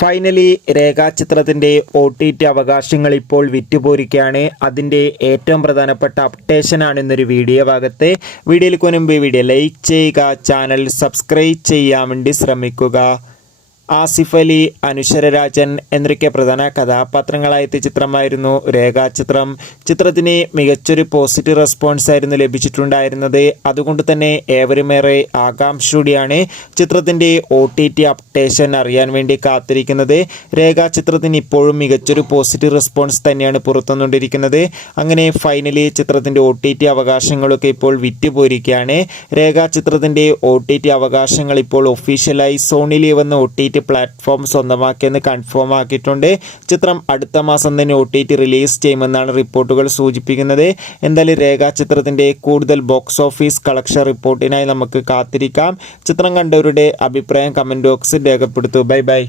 Finally രേഖാചിത്രത്തിൻ്റെ OTT അവകാശങ്ങൾ ഇപ്പോൾ വിറ്റുപോയിരിക്കുകയാണ്. അതിൻ്റെ ഏറ്റവും പ്രധാനപ്പെട്ട അപ്ഡേഷനാണ് ഇന്നൊരു വീഡിയോ ഭാഗത്ത്. വീഡിയോയിൽ മുൻപ് വീഡിയോ ലൈക്ക് ചെയ്യുക, ചാനൽ സബ്സ്ക്രൈബ് ചെയ്യാൻ വേണ്ടി ശ്രമിക്കുക. ആസിഫ് അലി, അനശ്വര രാജൻ എന്നൊക്കെ പ്രധാന കഥാപാത്രങ്ങളായെത്തിയ ചിത്രമായിരുന്നു രേഖാചിത്രം. ചിത്രത്തിന് മികച്ചൊരു പോസിറ്റീവ് റെസ്പോൺസ് ആയിരുന്നു ലഭിച്ചിട്ടുണ്ടായിരുന്നത്. അതുകൊണ്ട് തന്നെ ഏവരുമേറെ ആകാംക്ഷയോടെയാണ് ചിത്രത്തിൻ്റെ OTT അപ്ഡേഷൻ അറിയാൻ വേണ്ടി കാത്തിരിക്കുന്നത്. രേഖാചിത്രത്തിന് ഇപ്പോഴും മികച്ചൊരു പോസിറ്റീവ് റെസ്പോൺസ് തന്നെയാണ് പുറത്തുവന്നുകൊണ്ടിരിക്കുന്നത്. അങ്ങനെ ഫൈനലി ചിത്രത്തിൻ്റെ OTT അവകാശങ്ങളൊക്കെ ഇപ്പോൾ വിറ്റുപോയിരിക്കുകയാണ്. രേഖാചിത്രത്തിൻ്റെ OTT അവകാശങ്ങൾ ഇപ്പോൾ ഒഫീഷ്യലായി സോണി ലീവ് എന്ന OTT പ്ലാറ്റ്ഫോം സ്വന്തമാക്കിയെന്ന് കൺഫേം ആക്കിയിട്ടുണ്ട്. ചിത്രം അടുത്ത മാസം തന്നെ OTT റിലീസ് ചെയ്യുമെന്നാണ് റിപ്പോർട്ടുകൾ സൂചിപ്പിക്കുന്നത്. എന്തായാലും രേഖാചിത്രത്തിൻ്റെ കൂടുതൽ ബോക്സ് ഓഫീസ് കളക്ഷൻ റിപ്പോർട്ടിനായി നമുക്ക് കാത്തിരിക്കാം. ചിത്രം കണ്ടവരുടെ അഭിപ്രായം കമൻറ്റ് ബോക്സിൽ രേഖപ്പെടുത്തൂ. Bye bye.